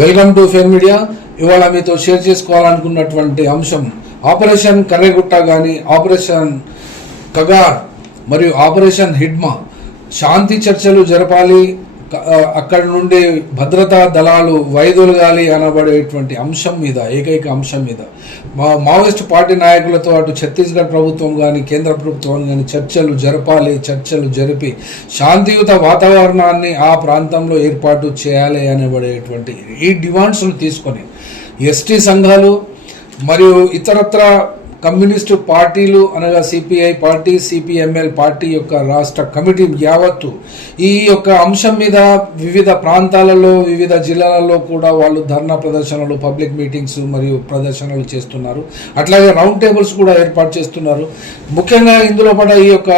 Welcome to fair media. ఇవాళ మీతో share చేసుకోవాలనుకున్నటువంటి అంశం ఆపరేషన్ కర్రెగుట్ట కానీ ఆపరేషన్ కగార్ మరియు ఆపరేషన్ హిడ్మా. శాంతి చర్చలు జరపాలి అక్కడ నుండి భద్రతా దళాలు వైదొలగాలి అనబడేటువంటి అంశం మీద ఏకైక అంశం మీద. మా మావోయిస్ట్ పార్టీ నాయకులతో అటు ఛత్తీస్గఢ్ ప్రభుత్వం కానీ కేంద్ర ప్రభుత్వం కానీ చర్చలు జరపాలి చర్చలు జరిపి శాంతియుత వాతావరణాన్ని ఆ ప్రాంతంలో ఏర్పాటు చేయాలి అనబడేటువంటి ఈ డిమాండ్స్ను తీసుకొని ఎస్టీ సంఘాలు మరియు ఇతరత్ర కమ్యూనిస్టు పార్టీలు అనగా సిపిఐ పార్టీ సిపిఎంఎల్ పార్టీ యొక్క రాష్ట్ర కమిటీ యావత్తు ఈ యొక్క అంశం మీద వివిధ ప్రాంతాలలో వివిధ జిల్లాలలో కూడా వాళ్ళు ధర్నా ప్రదర్శనలు పబ్లిక్ మీటింగ్స్ మరియు ప్రదర్శనలు చేస్తున్నారు. అట్లాగే రౌండ్ టేబుల్స్ కూడా ఏర్పాటు చేస్తున్నారు. ముఖ్యంగా ఇందులో పడ ఈ యొక్క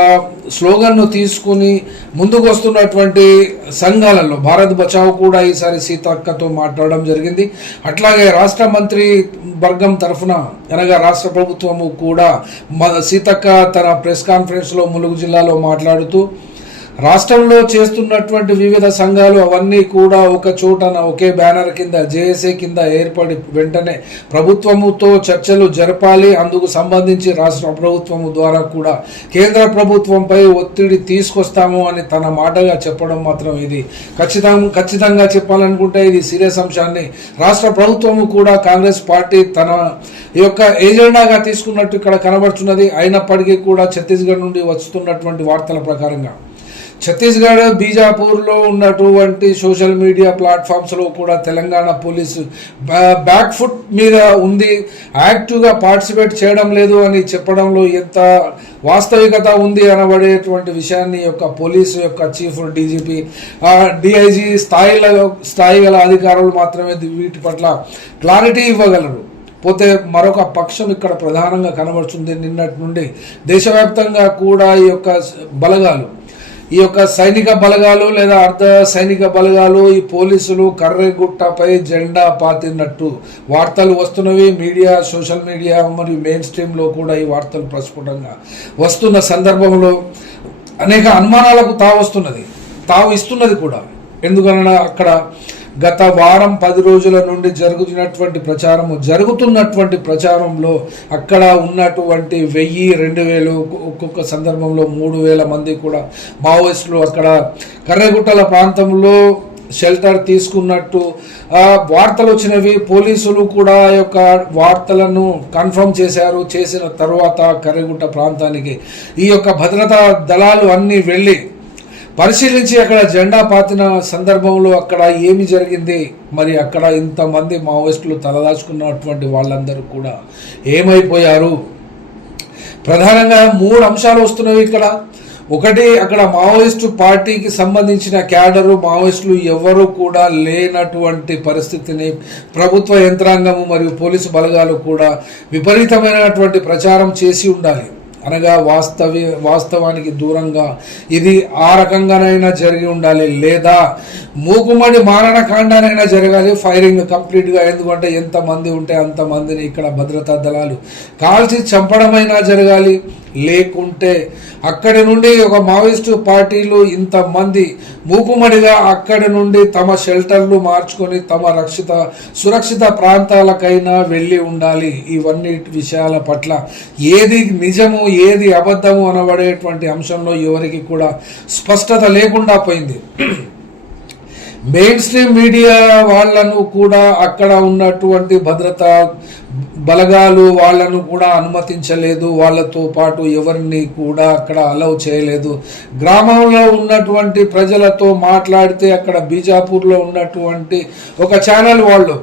స్లోగన్ను తీసుకుని ముందుకు వస్తున్నటువంటి సంఘాలలో భారత్ బచావ్ కూడా ఈసారి సీతక్కతో మాట్లాడడం జరిగింది. అట్లాగే రాష్ట్ర మంత్రి వర్గం తరఫున అనగా రాష్ట్ర ప్రభుత్వము కూడా సీతక్క తన ప్రెస్ కాన్ఫరెన్స్లో ములుగు జిల్లాలో మాట్లాడుతూ రాష్ట్రంలో చేస్తున్నటువంటి వివిధ సంఘాలు అవన్నీ కూడా ఒక చోటన ఒకే బ్యానర్ కింద జేఏసీ కింద ఏర్పడి వెంటనే ప్రభుత్వముతో చర్చలు జరపాలి. అందుకు సంబంధించి రాష్ట్ర ప్రభుత్వము ద్వారా కూడా కేంద్ర ప్రభుత్వంపై ఒత్తిడి తీసుకొస్తాము అని తన మాటగా చెప్పడం మాత్రం ఇది. ఖచ్చితం ఖచ్చితంగా చెప్పాలనుకుంటే ఇది సీరియస్ అంశాన్ని. రాష్ట్ర ప్రభుత్వము కూడా కాంగ్రెస్ పార్టీ తన యొక్క ఏజెండాగా తీసుకున్నట్టు ఇక్కడ కనబడుతున్నది అయినప్పటికీ కూడా ఛత్తీస్గఢ్ నుండి వస్తున్నటువంటి వార్తల ప్రకారంగా. ఛత్తీస్గఢ్ బీజాపూర్లో ఉన్నటువంటి సోషల్ మీడియా ప్లాట్ఫామ్స్లో కూడా తెలంగాణ పోలీసు బ్యాక్ ఫుట్ మీద ఉంది. యాక్టివ్గా పార్టిసిపేట్ చేయడం లేదు అని చెప్పడంలో ఎంత వాస్తవికత ఉంది అనబడేటువంటి విషయాన్ని యొక్క పోలీసు యొక్క చీఫ్ డీజీపీ డిఐజీ స్థాయిలో స్థాయి గల అధికారులు మాత్రమే వీటి పట్ల క్లారిటీ ఇవ్వగలరు. పోతే మరొక పక్షం ఇక్కడ ప్రధానంగా కనబడుతుంది. నిన్నటి నుండి దేశవ్యాప్తంగా కూడా ఈ యొక్క బలగాలు ఈ యొక్క సైనిక బలగాలు లేదా అర్ధ సైనిక బలగాలు ఈ పోలీసులు కర్రెగుట్టపై జెండా పాతినట్టు వార్తలు వస్తున్నవి. మీడియా సోషల్ మీడియా మరియు మెయిన్ స్ట్రీమ్లో కూడా ఈ వార్తలు ప్రస్ఫుటంగా వస్తున్న సందర్భంలో అనేక అనుమానాలకు తావస్తున్నది. తావు ఇస్తున్నది కూడా. ఎందుకనగా అక్కడ గత వారం పది రోజుల నుండి జరుగుతున్నటువంటి ప్రచారము జరుగుతున్నటువంటి ప్రచారంలో అక్కడ ఉన్నటువంటి వెయ్యి రెండు వేలు ఒక్కొక్క సందర్భంలో మూడు వేల మంది కూడా మావోయిస్టులు అక్కడ కర్రగుట్టల ప్రాంతంలో షెల్టర్ తీసుకున్నట్టు వార్తలు వచ్చినవి. పోలీసులు కూడా ఆ యొక్క వార్తలను కన్ఫర్మ్ చేశారు. చేసిన తర్వాత కర్రగుట్ట ప్రాంతానికి ఈ యొక్క భద్రతా దళాలు అన్నీ వెళ్ళి పరిశీలించి అక్కడ జెండా పాతిన సందర్భంలో అక్కడ ఏమి జరిగింది? మరి అక్కడ ఇంతమంది మావోయిస్టులు తలదాచుకున్నటువంటి వాళ్ళందరూ కూడా ఏమైపోయారు? ప్రధానంగా మూడు అంశాలు వస్తున్నాయి ఇక్కడ. ఒకటి అక్కడ మావోయిస్టు పార్టీకి సంబంధించిన క్యాడరు మావోయిస్టులు ఎవరు కూడా లేనటువంటి పరిస్థితిని ప్రభుత్వ యంత్రాంగము మరియు పోలీసు బలగాలు కూడా విపరీతమైనటువంటి ప్రచారం చేసి ఉండాలి. అనగా వాస్తవి వాస్తవానికి దూరంగా. ఇది ఆ రకంగానైనా జరిగి ఉండాలి. లేదా మూకుమడి మారణకాండానైనా జరగాలి. ఫైరింగ్ కంప్లీట్గా. ఎందుకంటే ఎంతమంది ఉంటే అంతమందిని ఇక్కడ భద్రతా దళాలు కాల్చి చంపడమైనా జరగాలి. లేకుంటే అక్కడి నుండి ఒక మావోయిస్టు పార్టీలు ఇంతమంది మూకుమడిగా అక్కడి నుండి తమ షెల్టర్లు మార్చుకొని తమ రక్షిత సురక్షిత ప్రాంతాలకైనా వెళ్ళి ఉండాలి. ఇవన్నీ విషయాల పట్ల ఏది నిజము ఏది అబద్ధము అనబడేటువంటి అంశంలో ఎవరికి కూడా స్పష్టత లేకుండా పోయింది. మెయిన్ స్ట్రీమ్ మీడియా వాళ్ళను కూడా అక్కడ ఉన్నటువంటి భద్రతా బలగాలు వాళ్ళను కూడా అనుమతించలేదు. వాళ్ళతో పాటు ఎవరిని కూడా అక్కడ అలౌ చేయలేదు. గ్రామంలో ఉన్నటువంటి ప్రజలతో మాట్లాడితే అక్కడ బీజాపూర్లో ఉన్నటువంటి ఒక ఛానల్ వాళ్ళు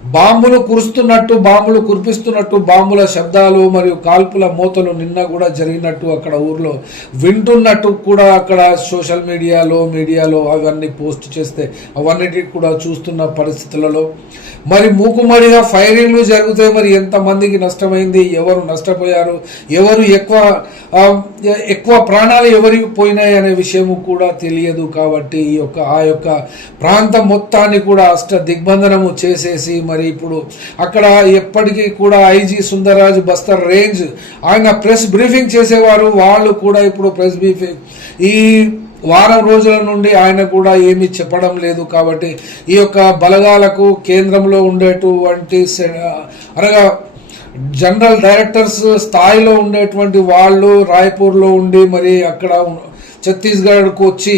బాంబులు కురుస్తున్నట్టు బాంబులు కురిపిస్తున్నట్టు బాంబుల శబ్దాలు మరియు కాల్పుల మూతలు నిన్న కూడా జరిగినట్టు అక్కడ ఊర్లో వింటున్నట్టు కూడా అక్కడ సోషల్ మీడియాలో మీడియాలో అవన్నీ పోస్ట్ చేస్తే అవన్నిటికి కూడా చూస్తున్న పరిస్థితులలో. మరి మూకుమడిగా ఫైరింగ్లు జరిగితే మరి ఎంతమందికి నష్టమైంది? ఎవరు నష్టపోయారు? ఎవరు ఎక్కువ ఎక్కువ ప్రాణాలు ఎవరికి పోయినాయి అనే విషయము కూడా తెలియదు కాబట్టి ఈ యొక్క ఆ యొక్క ప్రాంతం మొత్తాన్ని కూడా అష్ట దిగ్బంధనము చేసేసి మరి ఇప్పుడు అక్కడ ఎప్పటికీ కూడా ఐజీ సుందరరాజ్ బస్తర్ రేంజ్ ఆయన ప్రెస్ బ్రీఫింగ్ చేసేవారు. వాళ్ళు కూడా ఇప్పుడు ప్రెస్ బ్రీఫింగ్. ఈ వారం రోజుల నుండి ఆయన కూడా ఏమీ చెప్పడం లేదు కాబట్టి ఈ యొక్క బలగాలకు కేంద్రంలో ఉండేటువంటి అనగా జనరల్ డైరెక్టర్స్ స్థాయిలో ఉండేటువంటి వాళ్ళు రాయ్పూర్లో ఉండి మరి అక్కడ ఛత్తీస్గఢ్కు వచ్చి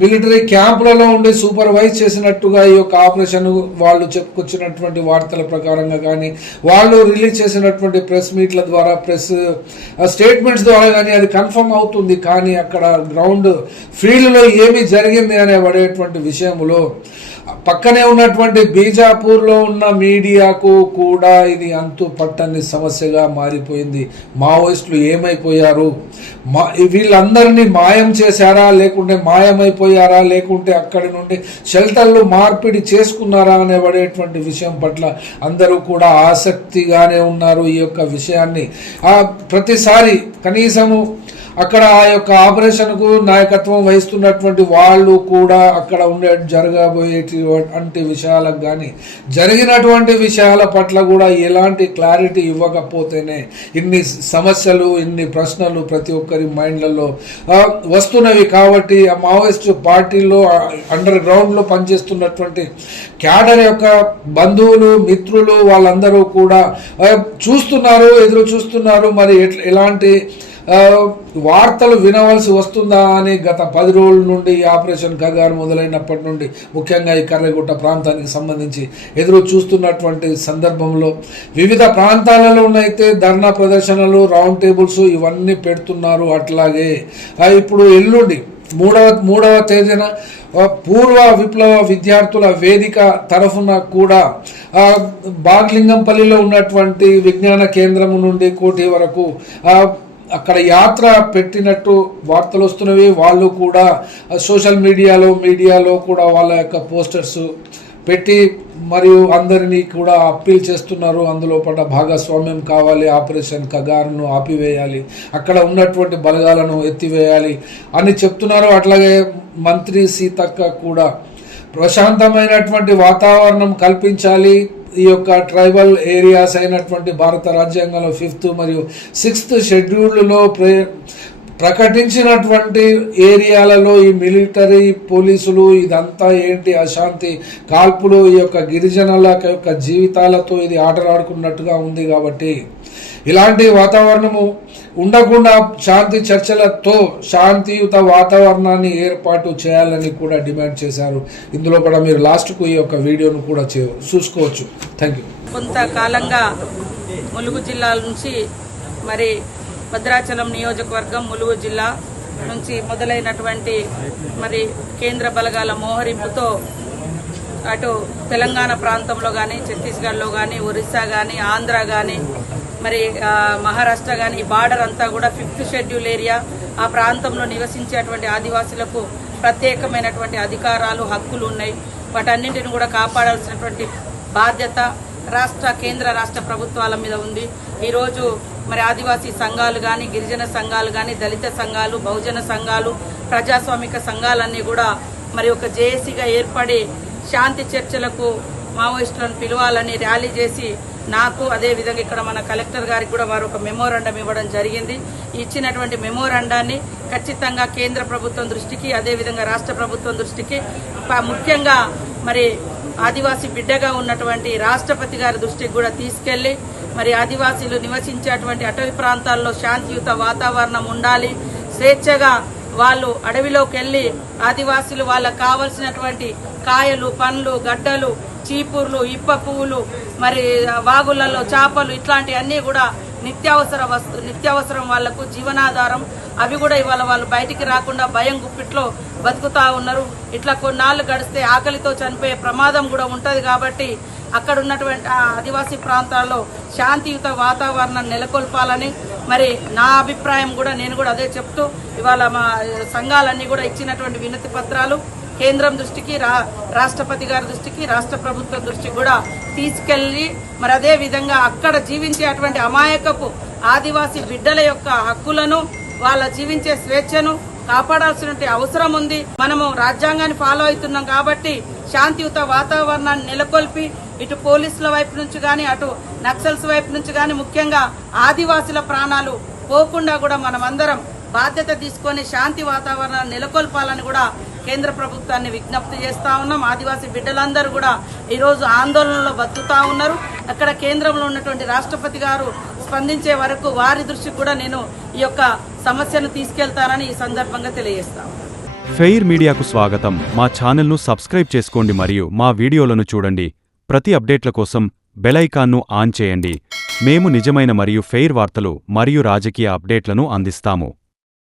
మిలిటరీ క్యాంపులలో ఉండి సూపర్వైజ్ చేసినట్టుగా ఈ యొక్క ఆపరేషన్ వాళ్ళు చెప్పుకొచ్చినటువంటి వార్తల ప్రకారంగా కానీ వాళ్ళు రిలీజ్ చేసినటువంటి ప్రెస్ మీట్ల ద్వారా ప్రెస్ స్టేట్మెంట్స్ ద్వారా కానీ అది కన్ఫర్మ్ అవుతుంది. కానీ అక్కడ గ్రౌండ్ ఫీల్డ్లో ఏమి జరిగింది అనే పడేటువంటి విషయంలో పక్కనే ఉన్నటువంటి బీజాపూర్లో ఉన్న మీడియాకు కూడా ఇది అంతు పట్టని సమస్యగా మారిపోయింది. మావోయిస్టులు ఏమైపోయారు? మా వీళ్ళందరినీ మాయం చేశారా? లేకుంటే మాయమైపోయారా? లేకుంటే అక్కడి నుండి షెల్టర్లు మార్పిడి చేసుకున్నారా అనే పడేటువంటి విషయం పట్ల అందరూ కూడా ఆసక్తిగానే ఉన్నారు ఈ యొక్క విషయాన్ని. ఆ, ప్రతిసారి కనీసము అక్కడ ఆ యొక్క ఆపరేషన్కు నాయకత్వం వహిస్తున్నటువంటి వాళ్ళు కూడా అక్కడ ఉండే జరగబోయేటువంటి విషయాలకు కానీ జరిగినటువంటి విషయాల పట్ల కూడా ఎలాంటి క్లారిటీ ఇవ్వకపోతేనే ఇన్ని సమస్యలు ఇన్ని ప్రశ్నలు ప్రతి ఒక్కరి మైండ్లలో వస్తున్నవి కాబట్టి ఆ మావోయిస్ట్ పార్టీలో అండర్ గ్రౌండ్లో పనిచేస్తున్నటువంటి క్యాడర్ యొక్క బంధువులు మిత్రులు వాళ్ళందరూ కూడా చూస్తున్నారు ఎదురు చూస్తున్నారు. మరి ఎలాంటి వార్తలు వినవలసి వస్తుందా అని గత పది రోజుల నుండి ఈ ఆపరేషన్ గగారు మొదలైనప్పటి నుండి ముఖ్యంగా ఈ కర్రగుట్ట ప్రాంతానికి సంబంధించి ఎదురు చూస్తున్నటువంటి సందర్భంలో వివిధ ప్రాంతాలలో అయితే ధర్నా ప్రదర్శనలు రౌండ్ టేబుల్స్ ఇవన్నీ పెడుతున్నారు అట్లాగే. ఇప్పుడు ఎల్లుండి మూడవ మూడవ తేదీన పూర్వ విప్లవ విద్యార్థుల వేదిక తరఫున కూడా బాగ్లింగంపల్లిలో ఉన్నటువంటి విజ్ఞాన కేంద్రం నుండి కోటి వరకు అక్కడ యాత్ర పెట్టినట్టు వార్తలు వస్తున్నవి. వాళ్ళు కూడా సోషల్ మీడియాలో మీడియాలో కూడా వాళ్ళ యొక్క పోస్టర్స్ పెట్టి మరియు అందరినీ కూడా అప్పీల్ చేస్తున్నారు. అందులో పట భాగస్వామ్యం కావాలి ఆపరేషన్ కగారును ఆపివేయాలి అక్కడ ఉన్నటువంటి బలగాలను ఎత్తివేయాలి అని చెప్తున్నారు. అట్లాగే మంత్రి సీతక్క కూడా ప్రశాంతమైనటువంటి వాతావరణం కల్పించాలి. ఈ యొక్క ట్రైబల్ ఏరియాస్ అయినటువంటి భారత రాజ్యాంగంలో ఫిఫ్త్ మరియు సిక్స్త్ షెడ్యూల్లో ప్రే ప్రకటించినటువంటి ఏరియాలలో ఈ మిలిటరీ పోలీసులు ఇదంతా ఏంటి అశాంతి? కాల్పులు ఈ యొక్క గిరిజనుల యొక్క జీవితాలతో ఇది ఆటలాడుకున్నట్టుగా ఉంది కాబట్టి ఇలాంటి వాతావరణము ఉండకుండా శాంతి చర్చలతో శాంతియుత వాతావరణాన్ని ఏర్పాటు చేయాలని కూడా డిమాండ్ చేశారు. ఇందులో కూడా మీరు లాస్ట్కు ఈ యొక్క వీడియోను కూడా చే చూసుకోవచ్చు. థ్యాంక్ యూ కొంతకాలంగా ములుగు జిల్లా నుంచి మరి భద్రాచలం నియోజకవర్గం ములుగు జిల్లా నుంచి మొదలైనటువంటి మరి కేంద్ర బలగాల మోహరింపుతో అటు తెలంగాణ ప్రాంతంలో కానీ ఛత్తీస్గఢ్లో కానీ ఒరిస్సా కానీ ఆంధ్ర కానీ మరి మహారాష్ట్ర కానీ ఈ బార్డర్ అంతా కూడా ఫిఫ్త్ షెడ్యూల్ ఏరియా. ఆ ప్రాంతంలో నివసించేటువంటి ఆదివాసులకు ప్రత్యేకమైనటువంటి అధికారాలు హక్కులు ఉన్నాయి. వాటన్నింటిని కూడా కాపాడాల్సినటువంటి బాధ్యత రాష్ట్ర కేంద్ర రాష్ట్ర ప్రభుత్వాల మీద ఉంది. ఈరోజు మరి ఆదివాసీ సంఘాలు కానీ గిరిజన సంఘాలు కానీ దళిత సంఘాలు బహుజన సంఘాలు ప్రజాస్వామిక సంఘాలన్నీ కూడా మరి ఒక జేఏసీగా ఏర్పడి శాంతి చర్చలకు మావోయిస్టులను పిలవాలని ర్యాలీ చేసి నాకు అదే విధంగా ఇక్కడ మన కలెక్టర్ గారికి కూడా వారు ఒక మెమోరాండం ఇవ్వడం జరిగింది. ఇచ్చినటువంటి మెమోరాండాన్ని ఖచ్చితంగా కేంద్ర ప్రభుత్వం దృష్టికి అదేవిధంగా రాష్ట్ర ప్రభుత్వం దృష్టికి ముఖ్యంగా మరి ఆదివాసీ బిడ్డగా ఉన్నటువంటి రాష్ట్రపతి గారి దృష్టికి కూడా తీసుకెళ్ళి మరి ఆదివాసీలు నివసించేటువంటి అటవీ ప్రాంతాల్లో శాంతియుత వాతావరణం ఉండాలి. స్వేచ్ఛగా వాళ్ళు అడవిలోకి వెళ్ళి ఆదివాసీలు వాళ్ళకు కావలసినటువంటి కాయలు పండ్లు గడ్డలు చీపుర్లు ఇప్ప పువ్వులు మరి వాగులలో చేపలు ఇట్లాంటివన్నీ కూడా నిత్యావసర వస్తు నిత్యావసరం వాళ్ళకు జీవనాధారం. అవి కూడా ఇవాళ వాళ్ళు బయటికి రాకుండా భయం గుప్పిట్లో బతుకుతా ఉన్నారు. ఇట్లా కొన్నాళ్ళు గడిస్తే ఆకలితో చనిపోయే ప్రమాదం కూడా ఉంటుంది కాబట్టి అక్కడ ఉన్నటువంటి ఆదివాసీ ప్రాంతాల్లో శాంతియుత వాతావరణం నెలకొల్పాలని మరి నా అభిప్రాయం కూడా నేను కూడా అదే చెప్తూ ఇవాళ మా సంఘాలన్నీ కూడా ఇచ్చినటువంటి వినతి పత్రాలు. కేంద్రం దృష్టికి రా రాష్ట్రపతి గారి దృష్టికి రాష్ట్ర ప్రభుత్వం దృష్టికి కూడా తీసుకెళ్ళి మరి అదే విధంగా అక్కడ జీవించేటువంటి అమాయకపు ఆదివాసీ బిడ్డల యొక్క హక్కులను వాళ్ళ జీవించే స్వేచ్ఛను కాపాడాల్సిన అవసరం ఉంది. మనము రాజ్యాంగాన్ని ఫాలో అవుతున్నాం కాబట్టి శాంతియుత వాతావరణాన్ని నెలకొల్పి ఇటు పోలీసుల వైపు నుంచి కానీ అటు నక్సల్స్ వైపు నుంచి కానీ ముఖ్యంగా ఆదివాసుల ప్రాణాలు పోకుండా కూడా మనమందరం బాధ్యత తీసుకొని శాంతి వాతావరణాన్ని నెలకొల్పాలని కూడా కేంద్ర ప్రభుత్వాన్ని విజ్ఞప్తి చేస్తూ ఉన్నాం. ఆదివాసీ బిడ్డలందరూ కూడా ఈరోజు ఆందోళనలో బతుకుతూ ఉన్నారు. అక్కడ కేంద్రంలో ఉన్నటువంటి రాష్ట్రపతి గారు స్పందించే వరకు వారి దృష్టికి కూడా నేను ఈ యొక్క సమస్యను తీసుకెళ్తానని ఈ సందర్భంగా తెలియజేస్తాను ఫెయిర్ మీడియాకు స్వాగతం. మా ఛానల్ను సబ్స్క్రైబ్ చేసుకోండి మరియు మా వీడియోలను చూడండి. ప్రతి అప్డేట్ల కోసం బెలైకాన్ను ఆన్ చేయండి. మేము నిజమైన మరియు ఫెయిర్ వార్తలు మరియు రాజకీయ అప్డేట్లను అందిస్తాము.